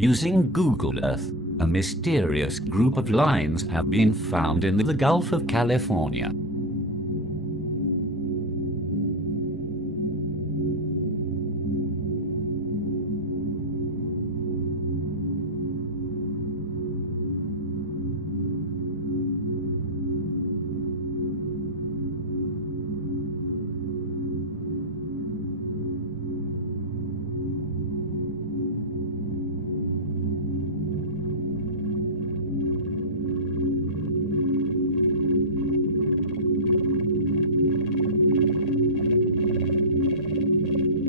Using Google Earth, a mysterious group of lines have been found in the Gulf of California.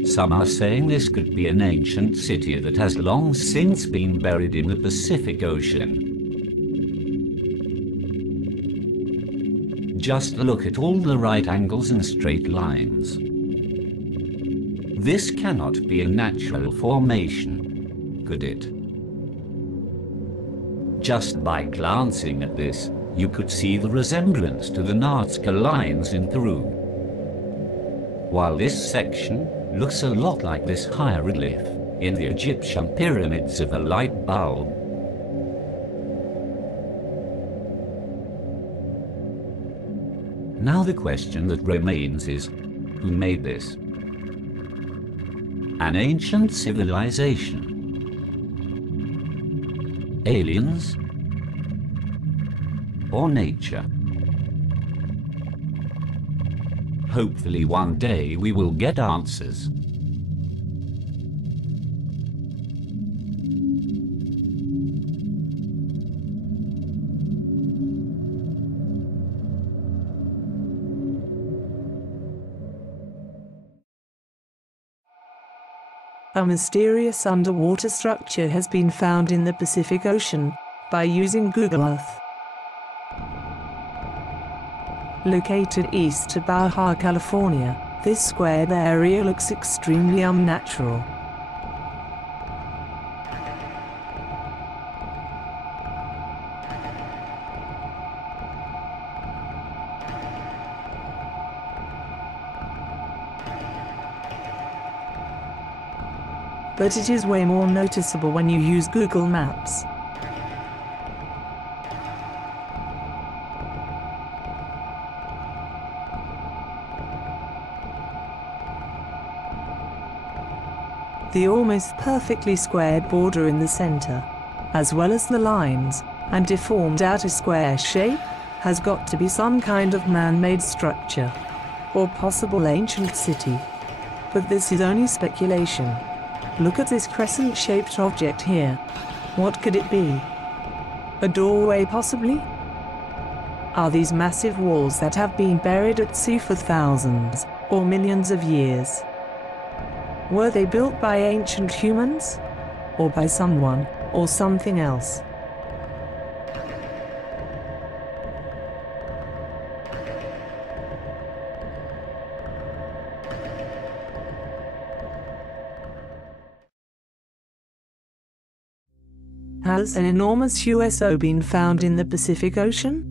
Some are saying this could be an ancient city that has long since been buried in the Pacific Ocean. Just look at all the right angles and straight lines. This cannot be a natural formation, could it? Just by glancing at this, you could see the resemblance to the Nazca lines in Peru. While this section looks a lot like this hieroglyph in the Egyptian pyramids of a light bulb. Now the question that remains is, who made this? An ancient civilization? Aliens? Or nature? Hopefully one day we will get answers. A mysterious underwater structure has been found in the Pacific Ocean by using Google Earth. Located east of Baja California, this squared area looks extremely unnatural. But it is way more noticeable when you use Google Maps. The almost perfectly squared border in the center, as well as the lines and deformed outer square shape, has got to be some kind of man-made structure, or possible ancient city. But this is only speculation. Look at this crescent-shaped object here. What could it be? A doorway, possibly? Are these massive walls that have been buried at sea for thousands or millions of years? Were they built by ancient humans? Or by someone, or something else? Has an enormous USO been found in the Pacific Ocean?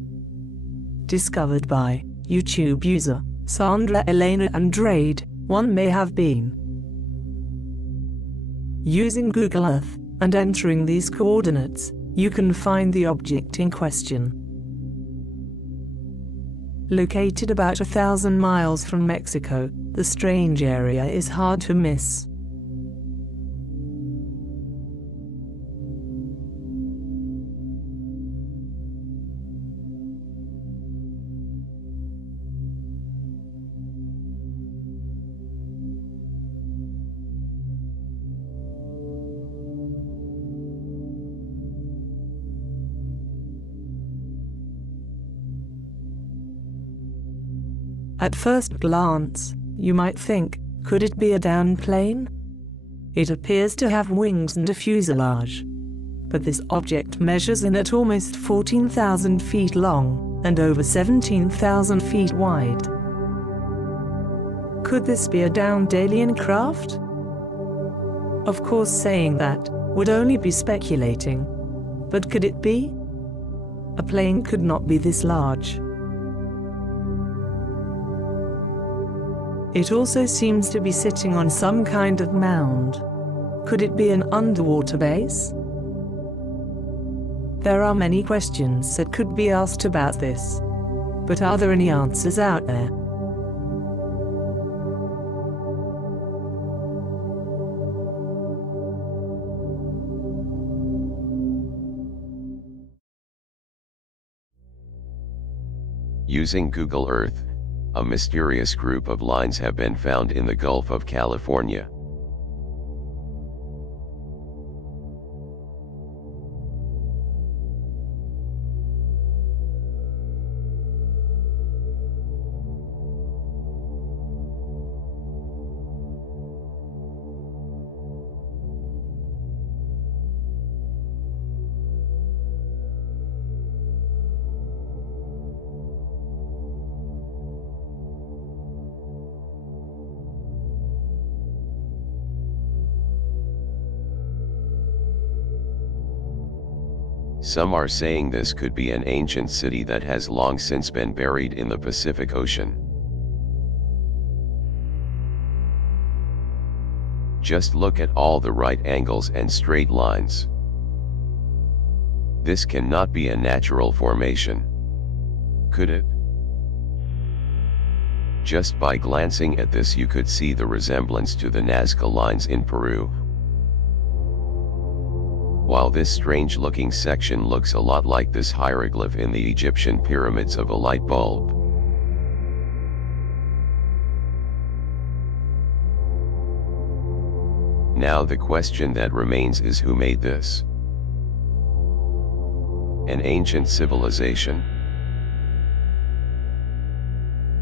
Discovered by YouTube user Sandra Elena Andrade, one may have been. Using Google Earth and entering these coordinates, you can find the object in question. Located about 1,000 miles from Mexico, the strange area is hard to miss. At first glance, you might think, could it be a down plane? It appears to have wings and a fuselage. But this object measures in at almost 14,000 feet long and over 17,000 feet wide. Could this be a downed alien craft? Of course, saying that would only be speculating. But could it be? A plane could not be this large. It also seems to be sitting on some kind of mound. Could it be an underwater base? There are many questions that could be asked about this. But are there any answers out there? Using Google Earth, a mysterious group of lines have been found in the Gulf of California. Some are saying this could be an ancient city that has long since been buried in the Pacific Ocean. Just look at all the right angles and straight lines. This cannot be a natural formation. Could it? Just by glancing at this you could see the resemblance to the Nazca lines in Peru. While this strange-looking section looks a lot like this hieroglyph in the Egyptian pyramids of a light bulb. Now the question that remains is who made this? An ancient civilization?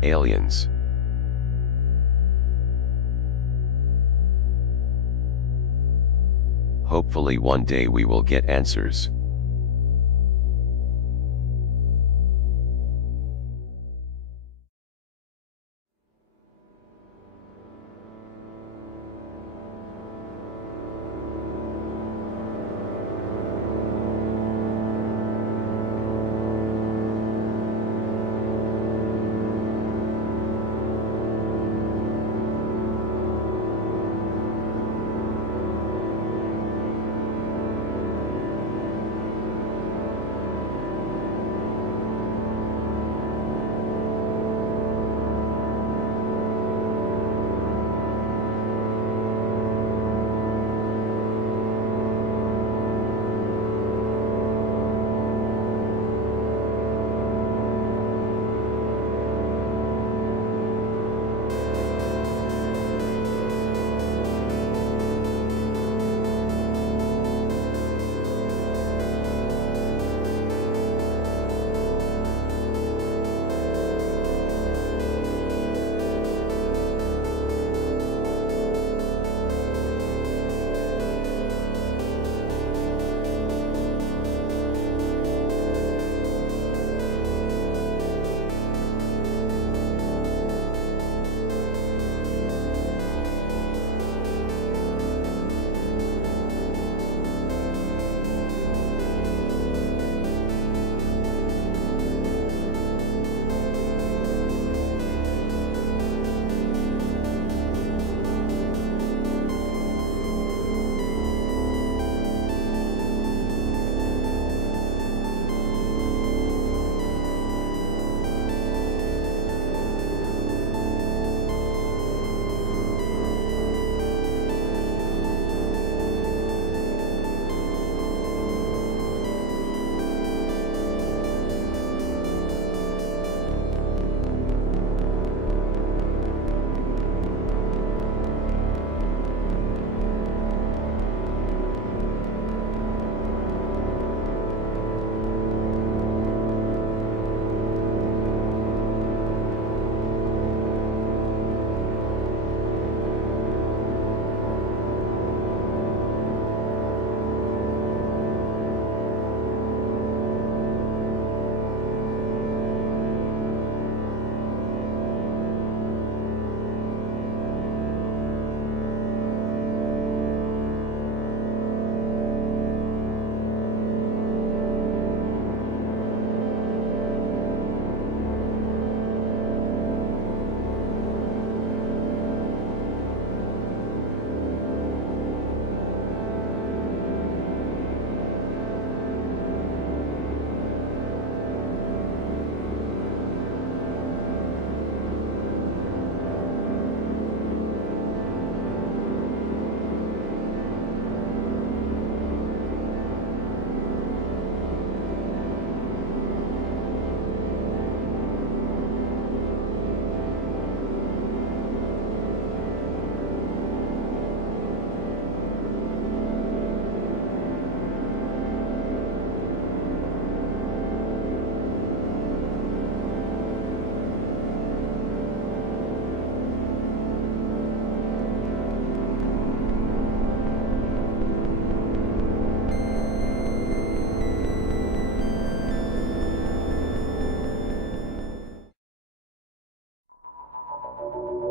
Aliens? Hopefully one day we will get answers.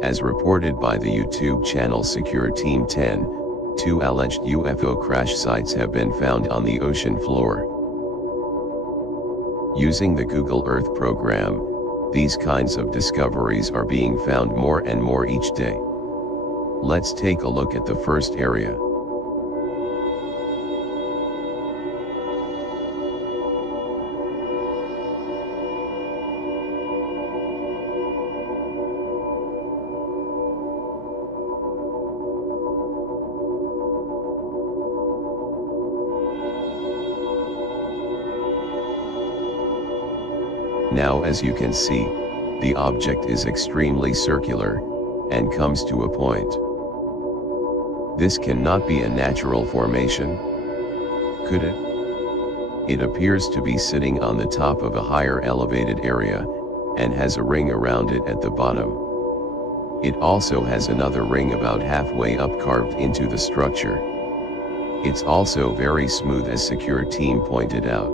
As reported by the YouTube channel Secure Team 10, 2 alleged UFO crash sites have been found on the ocean floor. Using the Google Earth program, these kinds of discoveries are being found more and more each day. Let's take a look at the first area. Now, as you can see, the object is extremely circular, and comes to a point. This cannot be a natural formation, could it? It appears to be sitting on the top of a higher elevated area, and has a ring around it at the bottom. It also has another ring about halfway up carved into the structure. It's also very smooth, as Secure Team pointed out.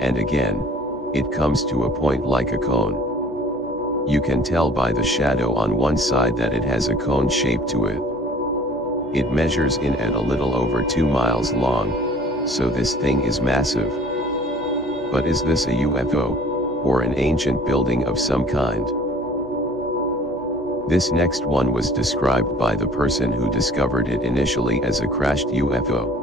And again, it comes to a point like a cone. You can tell by the shadow on one side that it has a cone shape to it. It measures in at a little over 2 miles long, so this thing is massive. But is this a UFO, or an ancient building of some kind? This next one was described by the person who discovered it initially as a crashed UFO.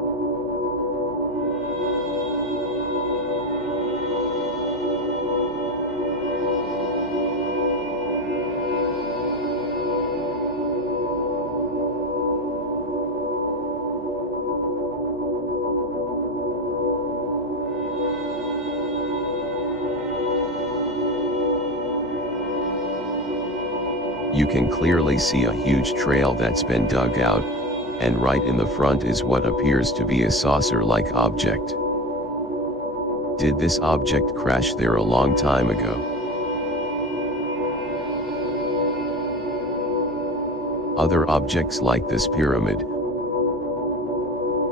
You can clearly see a huge trail that's been dug out, and right in the front is what appears to be a saucer-like object. Did this object crash there a long time ago? Other objects like this pyramid,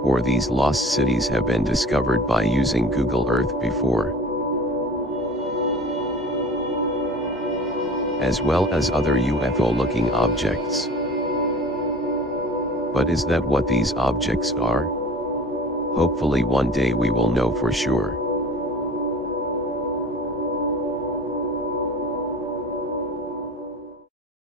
or these lost cities, have been discovered by using Google Earth before, as well as other UFO-looking objects. But is that what these objects are? Hopefully one day we will know for sure.